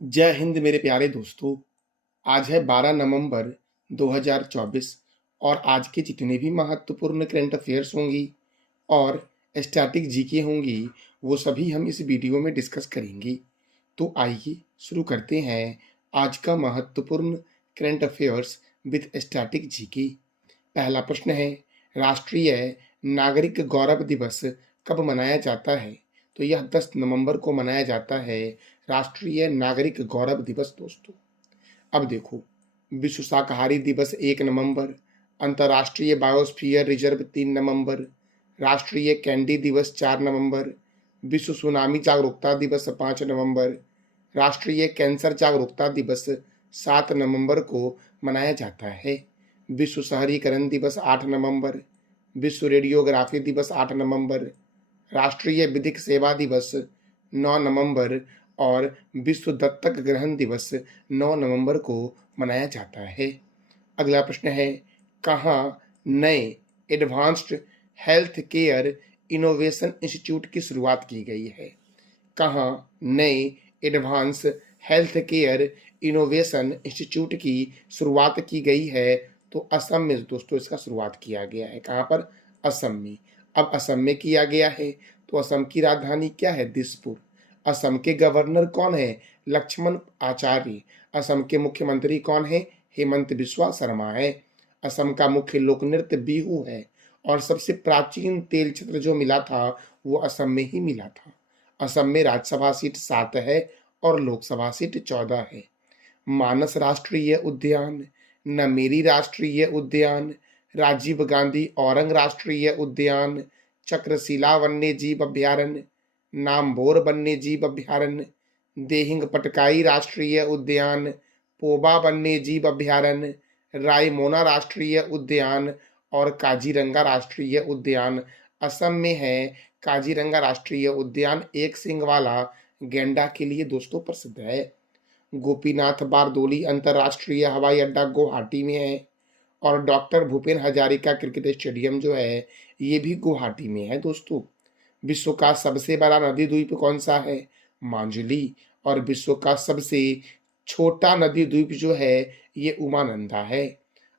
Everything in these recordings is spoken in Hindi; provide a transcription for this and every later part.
जय हिंद मेरे प्यारे दोस्तों। आज है 12 नवंबर 2024 और आज के जितने भी महत्वपूर्ण करंट अफेयर्स होंगी और स्टैटिक जीके होंगी वो सभी हम इस वीडियो में डिस्कस करेंगे। तो आइए शुरू करते हैं आज का महत्वपूर्ण current affairs with static GK. पहला प्रश्न है, राष्ट्रीय नागरिक गौरव दिवस कब मनाया जाता है? तो यह 10 नवंबर को मनाया जाता है राष्ट्रीय नागरिक गौरव दिवस दोस्तों। अब देखो, विश्व शाकाहारी दिवस 1 नवंबर, अंतर्राष्ट्रीय बायोस्फीयर रिजर्व 3 नवंबर, राष्ट्रीय कैंडी दिवस 4 नवंबर, विश्व सुनामी जागरूकता दिवस 5 नवंबर, राष्ट्रीय कैंसर जागरूकता दिवस 7 नवंबर को मनाया जाता है। विश्व शहरीकरण दिवस 8 नवंबर, विश्व रेडियोग्राफी दिवस 8 नवंबर, राष्ट्रीय विधिक सेवा दिवस 9 नवंबर और विश्व दत्तक ग्रहण दिवस 9 नवंबर को मनाया जाता है। अगला प्रश्न है, कहाँ नए advanced health care innovation institute की शुरुआत की गई है? कहाँ नए advance health care innovation institute की शुरुआत की गई है? तो असम में दोस्तों इसका शुरुआत किया गया है। कहाँ पर? असम में। अब असम में किया गया है तो असम की राजधानी क्या है? दिसपुर। असम के गवर्नर कौन है? लक्ष्मण आचार्य। असम के मुख्यमंत्री कौन है? हेमंत बिस्वा शर्मा है। असम का मुख्य लोक नृत्य बिहू है और सबसे प्राचीन तेल क्षेत्र जो मिला था वो असम में ही मिला था। असम में राज्यसभा सीट 7 है और लोकसभा सीट 14 है। मानस राष्ट्रीय उद्यान, नमेरी राष्ट्रीय उद्यान, राजीव गांधी औरंग राष्ट्रीय उद्यान, चक्रशिला वन्य जीव अभ्यारण्य, नामबोर वन्य जीव अभ्यारण्य, देहिंग पटकाई राष्ट्रीय उद्यान, पोबा वन्य जीव अभ्यारण्य, रायमोना राष्ट्रीय उद्यान और काजीरंगा राष्ट्रीय उद्यान असम में है। काजीरंगा राष्ट्रीय उद्यान एक सींग वाला गैंडा के लिए दोस्तों प्रसिद्ध है। गोपीनाथ बारदोली अंतर्राष्ट्रीय हवाई अड्डा गुवाहाटी में है और doctor Bhupen Hazarika cricket stadium जो है ये भी गुवाहाटी में है दोस्तों। विश्व का सबसे बड़ा नदी द्वीप कौन सा है? मांजुली। और विश्व का सबसे छोटा नदी द्वीप जो है ये उमानंदा है।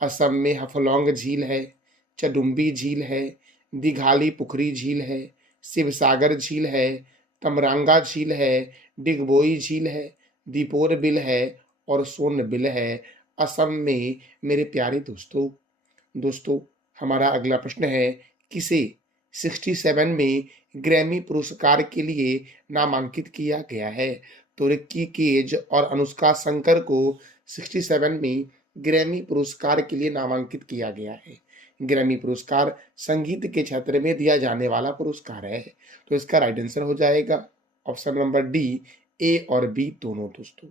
असम में हफलौंग झील है, चडुम्बी झील है, दिघाली पुखरी झील है, शिवसागर झील है, तमरांगा झील है, डिगबोई झील है, दीपोर बिल है और सोन बिल है असम में मेरे प्यारे दोस्तों। हमारा अगला प्रश्न है, किसे 67 में ग्रैमी पुरस्कार के लिए नामांकित किया गया है? तो रिक्की केज और अनुष्का शंकर को 67 में ग्रैमी पुरस्कार के लिए नामांकित किया गया है। ग्रैमी पुरस्कार संगीत के क्षेत्र में दिया जाने वाला पुरस्कार है। तो इसका राइट आंसर हो जाएगा ऑप्शन नंबर डी, ए और बी दोनों दोस्तों।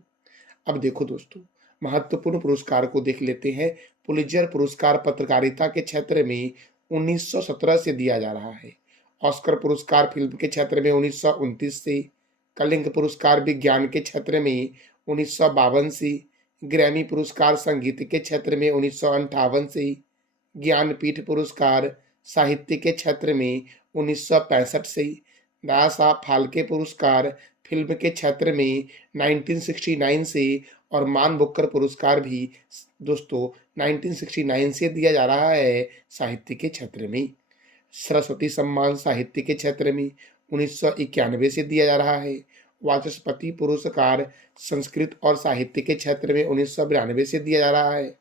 अब देखो दोस्तों, महत्वपूर्ण पुरस्कार को देख लेते हैं। पुलित्जर पुरस्कार पत्रकारिता के क्षेत्र में 1917 से दिया जा रहा है। ऑस्कर पुरस्कार फिल्म के क्षेत्र में 1929 से, कलिंग पुरस्कार विज्ञान के क्षेत्र में 1952 से, ग्रैमी पुरस्कार संगीत के क्षेत्र में 1958 से, ज्ञानपीठ पुरस्कार साहित्य के क्षेत्र में 1965 से, दादा साहब फाल्के पुरस्कार फिल्म के क्षेत्र में 1969 से और मान बुकर पुरस्कार भी दोस्तों 1969 से दिया जा रहा है साहित्य के क्षेत्र में। सरस्वती सम्मान साहित्य के क्षेत्र में 1991 से दिया जा रहा है। वाचस्पति पुरस्कार संस्कृत और साहित्य के क्षेत्र में 1992 से दिया जा रहा है।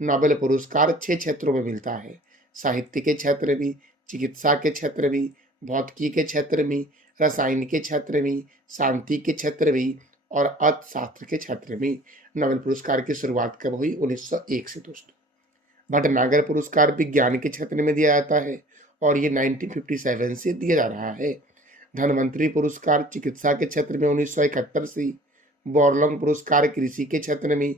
नोबेल पुरस्कार 6 क्षेत्रों में मिलता है, साहित्य के क्षेत्र में, चिकित्सा के क्षेत्र में, भौतिकी के क्षेत्र में, रसायन के क्षेत्र में, शांति के क्षेत्र में और अर्थशास्त्र के क्षेत्र में। नोबेल पुरस्कार की शुरुआत कब हुई? 1901 से दोस्तों। भटनागर पुरस्कार विज्ञान के क्षेत्र में दिया जाता है और ये 1957 से दिया जा रहा है। धनवंतरी पुरस्कार चिकित्सा के क्षेत्र में 1971 से, बोरलंग पुरस्कार कृषि के क्षेत्र में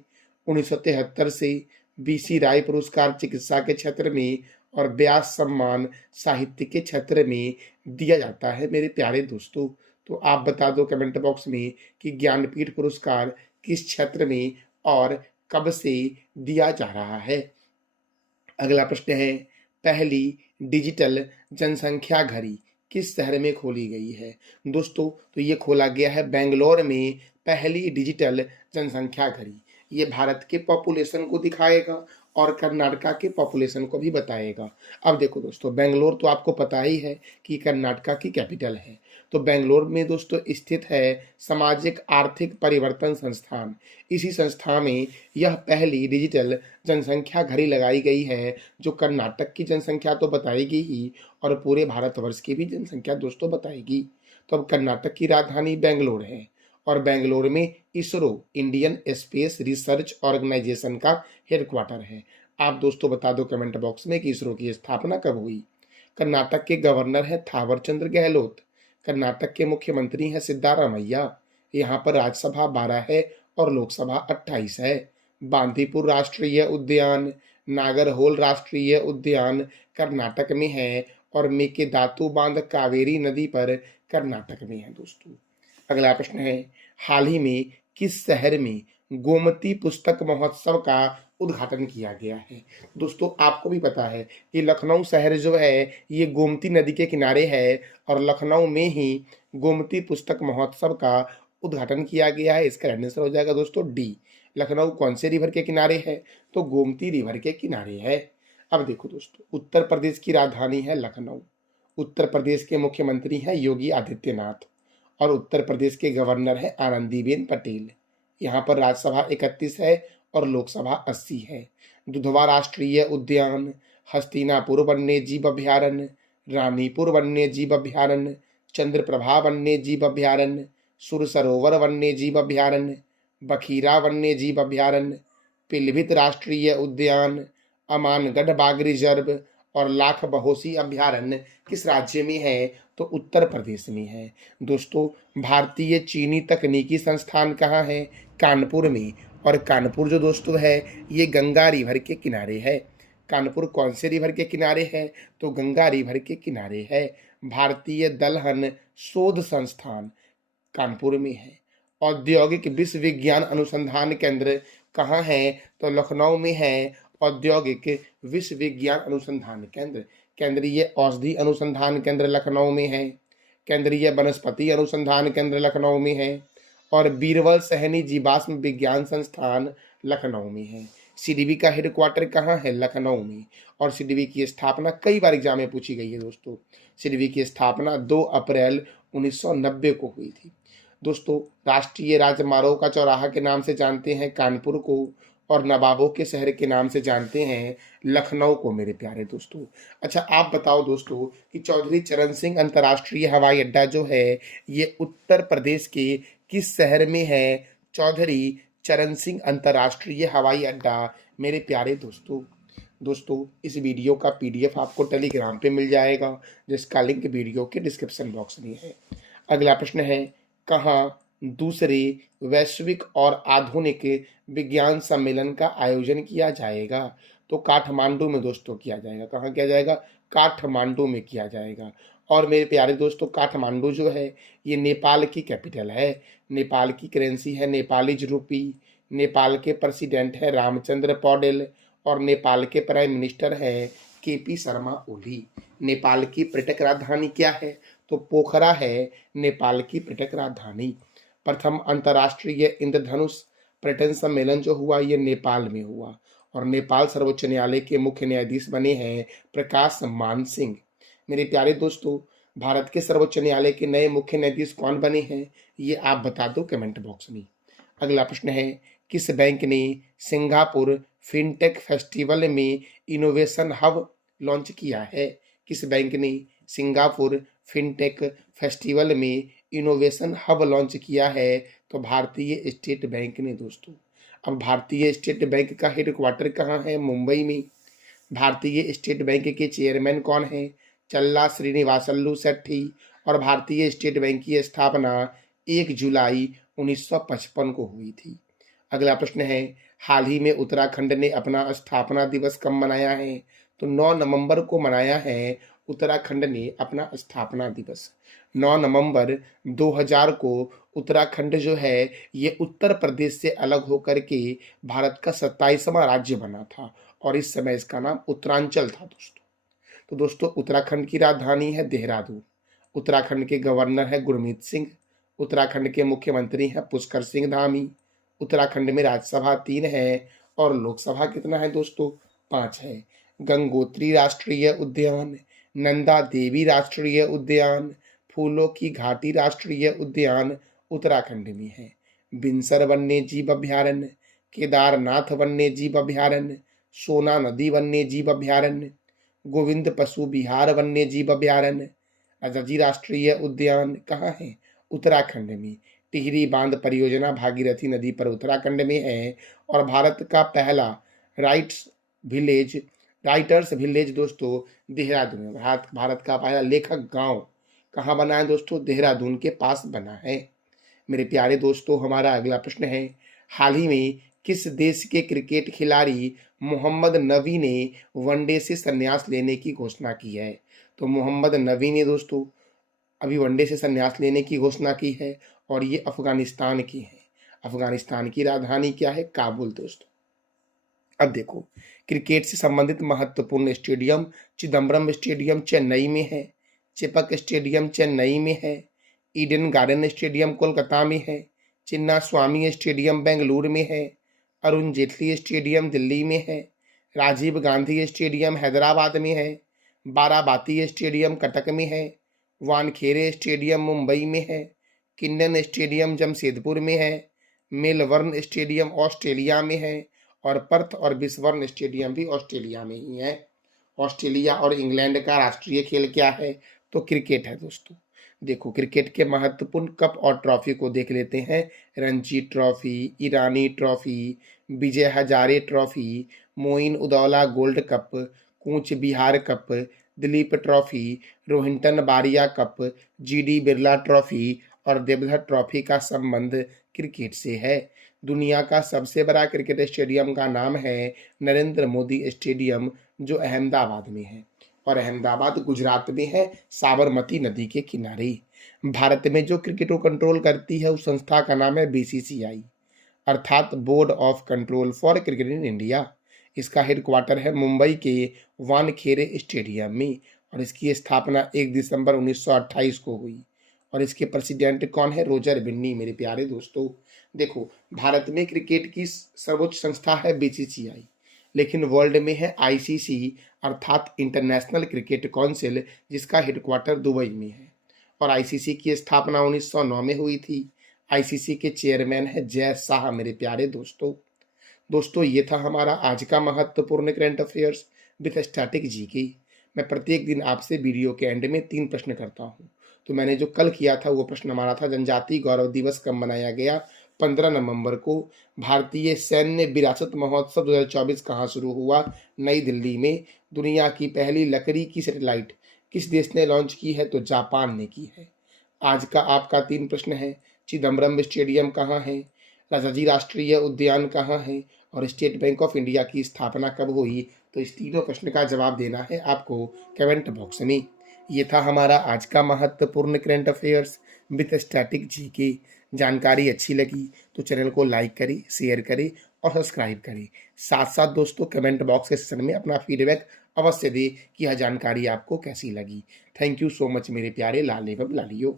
1973 से, बीसी राय पुरस्कार चिकित्सा के क्षेत्र में और व्यास सम्मान साहित्य के क्षेत्र में दिया जाता है मेरे प्यारे दोस्तों। तो आप बता दो कमेंट बॉक्स में कि ज्ञानपीठ पुरस्कार किस क्षेत्र में और कब से दिया जा रहा है। अगला प्रश्न है, पहली डिजिटल जनसंख्या घड़ी किस शहर में खोली गई है? दोस्तों तो ये खोला गया है बेंगलोर में। पहली डिजिटल जनसंख्या घड़ी। ये भारत के पॉपुलेशन को दिखाएगा और कर्नाटका के पॉपुलेशन को भी बताएगा। अब देखो दोस्तों, बेंगलोर तो आपको पता ही है कि कर्नाटका की कैपिटल है। तो बेंगलोर में दोस्तों स्थित है सामाजिक आर्थिक परिवर्तन संस्थान। इसी संस्था में यह पहली डिजिटल जनसंख्या घड़ी लगाई गई है, जो कर्नाटक की जनसंख्या तो बताएगी ही और पूरे भारतवर्ष की भी जनसंख्या दोस्तों बताएगी। तो अब कर्नाटक की राजधानी बेंगलोर है और बेंगलोर में ISRO Indian space research organisation का हेडक्वार्टर है। आप दोस्तों बता दो कमेंट बॉक्स में कि इसरो की स्थापना कब हुई। कर्नाटक के गवर्नर हैं थावरचंद्र गहलोत। कर्नाटक के मुख्यमंत्री हैं सिद्धारामैया। यहाँ पर राज्यसभा 12 है और लोकसभा 28 है। बांदीपुर राष्ट्रीय उद्यान, नागरहोल राष्ट्रीय उद्यान कर्नाटक में है और मेकेदातु बांध कावेरी नदी पर कर्नाटक में है दोस्तों। अगला प्रश्न है, हाल ही में किस शहर में गोमती पुस्तक महोत्सव का उद्घाटन किया गया है। दोस्तों आपको भी पता है कि लखनऊ शहर जो है ये गोमती नदी के किनारे है और लखनऊ में ही गोमती पुस्तक महोत्सव का उद्घाटन किया गया है। इसका आंसर हो जाएगा दोस्तों डी। लखनऊ कौन से रिवर के किनारे है, तो गोमती रिवर के किनारे है। अब देखो दोस्तों, उत्तर प्रदेश की राजधानी है लखनऊ। उत्तर प्रदेश के मुख्यमंत्री हैं योगी आदित्यनाथ और उत्तर प्रदेश के गवर्नर है आनंदीबेन पटेल। यहाँ पर राज्यसभा 31 है और लोकसभा 80 है। दुधवा राष्ट्रीय उद्यान, हस्तिनापुर वन्य जीव अभ्यारण्य, रानीपुर वन्य जीव अभ्यारण्य, चंद्रप्रभा वन्य जीव अभ्यारण्य, सुर सरोवर वन्य जीव अभ्यारण्य, बखीरा वन्य जीव अभ्यारण्य, पिलभित राष्ट्रीय उद्यान, अमानगढ़ बाघ रिजर्व और लाख बहोसी अभ्यारण्य किस राज्य में है, तो उत्तर प्रदेश में है। दोस्तों भारतीय चीनी तकनीकी संस्थान कहाँ है, कानपुर में। और कानपुर जो दोस्तों है ये गंगा रिवर के किनारे है। कानपुर कौन से रिवर के किनारे है, तो गंगा रिवर के किनारे है। भारतीय दलहन शोध संस्थान कानपुर में है। औद्योगिक विश्वविज्ञान अनुसंधान केंद्र कहाँ है, तो लखनऊ में है। औद्योगिक विश्वविज्ञान अनुसंधान केंद्र, केंद्रीय औषधि अनुसंधान केंद्र लखनऊ में है। केंद्रीय वनस्पति अनुसंधान केंद्र लखनऊ में है और बीरबल सहनी जीवाश्म विज्ञान संस्थान लखनऊ में है। सीडीबी का हेडक्वार्टर कहाँ है, लखनऊ में। और सीडीबी की स्थापना कई बार एग्जाम में पूछी गई है दोस्तों। सीडीबी की स्थापना 2 अप्रैल 1990 को हुई थी। दोस्तों राष्ट्रीय राजमार्गों का चौराहा के नाम से जानते हैं कानपुर को और नवाबों के शहर के नाम से जानते हैं लखनऊ को मेरे प्यारे दोस्तों। अच्छा आप बताओ दोस्तों कि चौधरी चरण सिंह अंतर्राष्ट्रीय हवाई अड्डा जो है ये उत्तर प्रदेश के किस शहर में है। चौधरी चरण सिंह अंतर्राष्ट्रीय हवाई अड्डा मेरे प्यारे दोस्तों इस वीडियो का पीडीएफ आपको टेलीग्राम पे मिल जाएगा, जिसका लिंक वीडियो के डिस्क्रिप्शन बॉक्स में है। अगला प्रश्न है, कहाँ दूसरे वैश्विक और आधुनिक विज्ञान सम्मेलन का आयोजन किया जाएगा, तो काठमांडू में दोस्तों किया जाएगा। कहाँ किया जाएगा, काठमांडू में किया जाएगा। और मेरे प्यारे दोस्तों काठमांडू जो है ये नेपाल की कैपिटल है। नेपाल की करेंसी है नेपालीज रूपी। नेपाल के प्रेसिडेंट है रामचंद्र पौडेल और नेपाल के प्राइम मिनिस्टर है केपी शर्मा ओली। नेपाल की पर्यटक राजधानी क्या है, तो पोखरा है नेपाल की पर्यटक राजधानी। प्रथम अंतर्राष्ट्रीय इंद्रधनुष पर्यटन सम्मेलन जो हुआ ये नेपाल में हुआ और नेपाल सर्वोच्च न्यायालय के मुख्य न्यायाधीश बने हैं प्रकाश मान सिंह। मेरे प्यारे दोस्तों भारत के सर्वोच्च न्यायालय के नए मुख्य न्यायाधीश कौन बने हैं, ये आप बता दो कमेंट बॉक्स में। अगला प्रश्न है, किस बैंक ने सिंगापुर फिनटेक फेस्टिवल में इनोवेशन हब लॉन्च किया है। किस बैंक ने सिंगापुर फिनटेक फेस्टिवल में इनोवेशन हब लॉन्च किया है, तो भारतीय स्टेट बैंक ने दोस्तों। अब भारतीय स्टेट बैंक का हेडक्वार्टर कहाँ है, मुंबई में। भारतीय स्टेट बैंक के चेयरमैन कौन है, चल्ला श्रीनिवासल्लू सेट्टी। और भारतीय स्टेट बैंक की स्थापना 1 जुलाई 1955 को हुई थी। अगला प्रश्न है, हाल ही में उत्तराखंड ने अपना स्थापना दिवस कब मनाया है, तो 9 नवंबर को मनाया है उत्तराखंड ने अपना स्थापना दिवस। 9 नवंबर 2000 को उत्तराखंड जो है ये उत्तर प्रदेश से अलग होकर के भारत का 27वां राज्य बना था और इस समय इसका नाम उत्तरांचल था दोस्तों। तो दोस्तों उत्तराखंड की राजधानी है देहरादून। उत्तराखंड के गवर्नर है गुरमीत सिंह उत्तराखंड के मुख्यमंत्री हैं पुष्कर सिंह धामी। उत्तराखंड में राज्यसभा 3 है और लोकसभा कितना है दोस्तों? 5 है। गंगोत्री राष्ट्रीय उद्यान, नंदा देवी राष्ट्रीय उद्यान, फूलों की घाटी राष्ट्रीय उद्यान उत्तराखंड में है। बिनसर वन्य जीव अभयारण्य, केदारनाथ वन्य जीव अभयारण्य, सोना नदी वन्य जीव अभयारण्य, गोविंद पशु विहार वन्य जीव अभयारण्य, अजाजी राष्ट्रीय उद्यान कहाँ है? उत्तराखंड में। टिहरी बांध परियोजना भागीरथी नदी पर उत्तराखंड में है। और भारत का पहला विलेज राइटर्स विलेज दोस्तों देहरादून। भारत का पहला लेखक गांव कहाँ बना है दोस्तों? देहरादून के पास बना है। मेरे प्यारे दोस्तों, हमारा अगला प्रश्न है, हाल ही में किस देश के क्रिकेट खिलाड़ी मोहम्मद नबी ने वनडे से संन्यास लेने की घोषणा की है? तो मोहम्मद नबी ने दोस्तों अभी वनडे से संन्यास लेने की घोषणा की है और ये अफगानिस्तान की है। अफगानिस्तान की राजधानी क्या है? काबुल दोस्तों। अब देखो, क्रिकेट से संबंधित महत्वपूर्ण स्टेडियम चिदम्बरम स्टेडियम चेन्नई में है, चेपक स्टेडियम चेन्नई में है, ईडन गार्डन स्टेडियम कोलकाता में है, चिन्ना स्वामी स्टेडियम बेंगलुरु में है, अरुण जेटली स्टेडियम दिल्ली में है, राजीव गांधी स्टेडियम हैदराबाद में है, बाराबाती स्टेडियम कटक में है, वानखेड़े स्टेडियम मुंबई में है, किंडन स्टेडियम जमशेदपुर में है, मेलबर्न स्टेडियम ऑस्ट्रेलिया में है और पर्थ और बिस्बर्न स्टेडियम भी ऑस्ट्रेलिया में ही है। ऑस्ट्रेलिया और इंग्लैंड का राष्ट्रीय खेल क्या है? तो क्रिकेट है दोस्तों। देखो, क्रिकेट के महत्वपूर्ण कप और ट्रॉफी को देख लेते हैं। Ranji trophy, Irani trophy, Vijay Hazare trophy, Moin Uddowla gold cup, Cooch Behar cup, Duleep trophy, Rohinton Baria cup, GD Birla trophy और देवधर ट्रॉफी का संबंध क्रिकेट से है। दुनिया का सबसे बड़ा क्रिकेट स्टेडियम का नाम है नरेंद्र मोदी स्टेडियम, जो अहमदाबाद में है और अहमदाबाद गुजरात में है, साबरमती नदी के किनारे। भारत में जो क्रिकेट को कंट्रोल करती है उस संस्था का नाम है बीसीसीआई, अर्थात board of control for cricket in India. इसका हेडक्वार्टर है मुंबई के वानखेड़े स्टेडियम में और इसकी स्थापना 1 दिसंबर 1928 को हुई। और इसके प्रेसिडेंट कौन है? रोजर बिन्नी। मेरे प्यारे दोस्तों, देखो, भारत में क्रिकेट की सर्वोच्च संस्था है बीसीसीआई, लेकिन वर्ल्ड में है आईसीसी, अर्थात इंटरनेशनल क्रिकेट काउंसिल, जिसका हेडक्वार्टर दुबई में है। और आईसीसी की स्थापना 1909 में हुई थी। आईसीसी के चेयरमैन है जय शाह। मेरे प्यारे दोस्तों, ये था हमारा आज का महत्वपूर्ण current affairs with static GK. मैं प्रत्येक दिन आपसे वीडियो के एंड में 3 प्रश्न करता हूँ। तो मैंने जो कल किया था वो प्रश्न हमारा था, जनजातीय गौरव दिवस कब मनाया गया? 15 नवंबर को। भारतीय सैन्य विरासत महोत्सव 2024 कहाँ शुरू हुआ? नई दिल्ली में। दुनिया की पहली लकड़ी की सैटेलाइट किस देश ने लॉन्च की है? तो जापान ने की है। आज का आपका 3 प्रश्न है, चिदम्बरम स्टेडियम कहाँ है, राजाजी राष्ट्रीय उद्यान कहाँ है और स्टेट बैंक ऑफ इंडिया की स्थापना कब हुई? तो इस तीनों प्रश्न का जवाब देना है आपको कमेंट बॉक्स में। ये था हमारा आज का महत्वपूर्ण current affairs with static GK. जानकारी अच्छी लगी तो चैनल को लाइक करें, शेयर करें और सब्सक्राइब करें। साथ साथ दोस्तों कमेंट बॉक्स के सेक्शन में अपना फीडबैक अवश्य दें कि यह जानकारी आपको कैसी लगी। थैंक यू सो मच मेरे प्यारे लाल एवं लालियों।